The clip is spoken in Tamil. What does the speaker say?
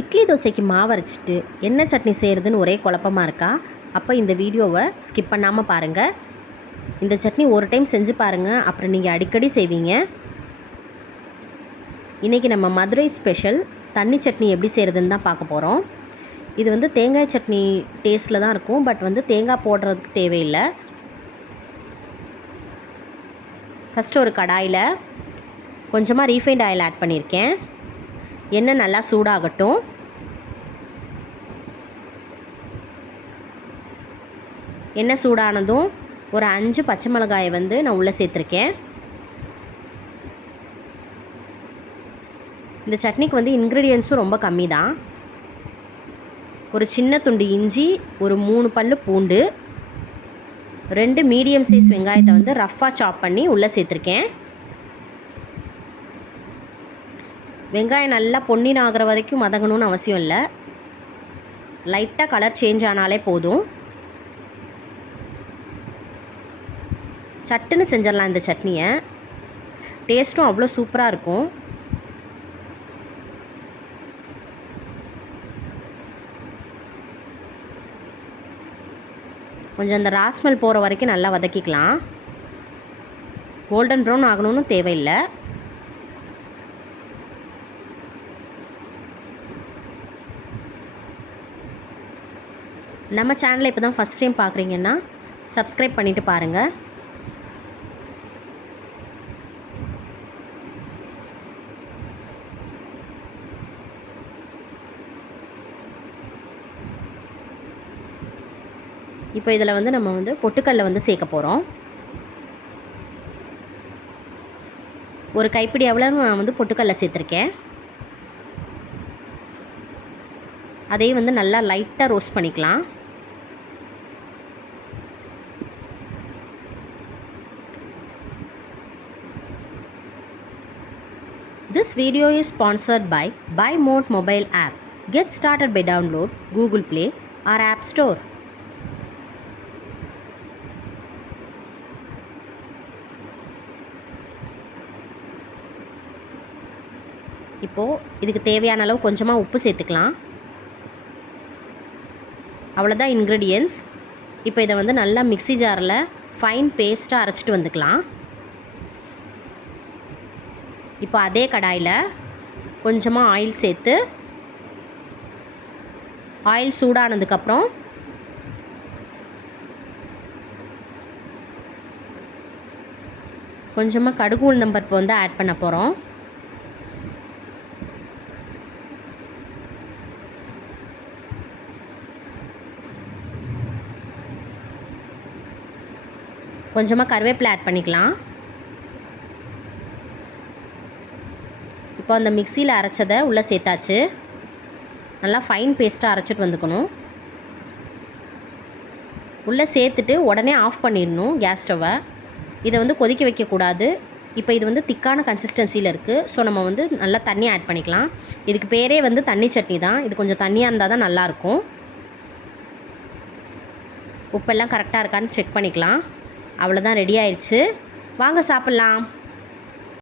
இட்லி தோசைக்கு மாவு அரைச்சிட்டு என்ன சட்னி செய்கிறதுன்னு ஒரே குழப்பமாக இருக்கா? அப்போ இந்த வீடியோவை ஸ்கிப் பண்ணாமல் பாருங்கள். இந்த சட்னி ஒரு டைம் செஞ்சு பாருங்கள், அப்புறம் நீங்கள் அடிக்கடி செய்வீங்க. இன்றைக்கி நம்ம மதுரை ஸ்பெஷல் தண்ணி சட்னி எப்படி செய்கிறதுன்னு தான் பார்க்க போகிறோம். இது தேங்காய் சட்னி டேஸ்ட்டில் தான் இருக்கும், பட் தேங்காய் போடுறதுக்கு தேவையில்லை. ஃபஸ்ட்டு ஒரு கடாயில் கொஞ்சமாக ரீஃபைண்ட் ஆயில் ஆட் பண்ணியிருக்கேன். எண்ணெய் நல்லா சூடாகட்டும். எண்ணெய் சூடானதும் ஒரு 5 பச்சை மிளகாயை நான் உள்ளே சேர்த்துருக்கேன். இந்த சட்னிக்கு இன்க்ரீடியன்ஸும் ரொம்ப கம்மி தான். ஒரு சின்ன துண்டு இஞ்சி, ஒரு 3 பல்லு பூண்டு, 2 மீடியம் சைஸ் வெங்காயத்தை ரஃப்பாக சாப் பண்ணி உள்ளே சேர்த்துருக்கேன். வெங்காயம் நல்லா பொன்னின் ஆகிற வரைக்கும் மதங்கணும்னு அவசியம் இல்லை. லைட்டாக கலர் சேஞ்ச் ஆனாலே போதும். சட்டுன்னு செஞ்சிடலாம் இந்த சட்னியை. டேஸ்ட்டும் அவ்வளோ சூப்பராக இருக்கும். கொஞ்சம் இந்த ராஸ்மெல் போகிற வரைக்கும் நல்லா வதக்கிக்கலாம். கோல்டன் ப்ரௌன் ஆகணும்னு தேவையில்லை. நம்ம சேனலை இப்போ தான் ஃபஸ்ட் டைம் பார்க்குறீங்கன்னா சப்ஸ்கிரைப் பண்ணிவிட்டு பாருங்கள். இப்போ இதில் நம்ம பொட்டுக்கல்லை சேர்க்க போகிறோம். ஒரு கைப்பிடி அளவு நான் பொட்டுக்கல்லை சேர்த்துருக்கேன். அதையும் நல்லா லைட்டாக ரோஸ்ட் பண்ணிக்கலாம். This video is sponsored by Buy Mode mobile app. Get started by download Google Play or App Store. இப்போது இதுக்கு தேவையான அளவு கொஞ்சமாக உப்பு சேர்த்துக்கலாம். அவ்வளோதான் இன்க்ரீடியன்ஸ். இப்போ இதை நல்லா மிக்ஸி ஜாரில் ஃபைன் பேஸ்ட்டாக அரைச்சிட்டு வந்துக்கலாம். இப்போ அதே கடாயில் கொஞ்சமாக ஆயில் சேர்த்து, ஆயில் சூடானதுக்கப்புறம் கொஞ்சமாக கடுகு உளுந்தம் பருப்பு ஆட் பண்ண போகிறோம். கொஞ்சமாக கருவேப்பிலை ஆட் பண்ணிக்கலாம். இப்போ அந்த மிக்சியில் அரைச்சதை உள்ளே சேர்த்தாச்சு. நல்லா ஃபைன் பேஸ்ட்டாக அரைச்சிட்டு வந்துக்கணும். உள்ளே சேர்த்துட்டு உடனே ஆஃப் பண்ணிடணும் கேஸ் ஸ்டவ்வை. இதை கொதிக்க வைக்கக்கூடாது. இப்போ இது திக்கான கன்சிஸ்டன்சியில் இருக்குது. ஸோ நம்ம நல்லா தண்ணி ஆட் பண்ணிக்கலாம். இதுக்கு பேரே தண்ணி சட்னி தான். இது கொஞ்சம் தண்ணியாக இருந்தால் தான் நல்லாயிருக்கும். உப்பெல்லாம் கரெக்டாக இருக்கான்னு செக் பண்ணிக்கலாம். அவ்வளோதான், ரெடி ஆயிடுச்சு. வாங்க சாப்பிட்லாம்.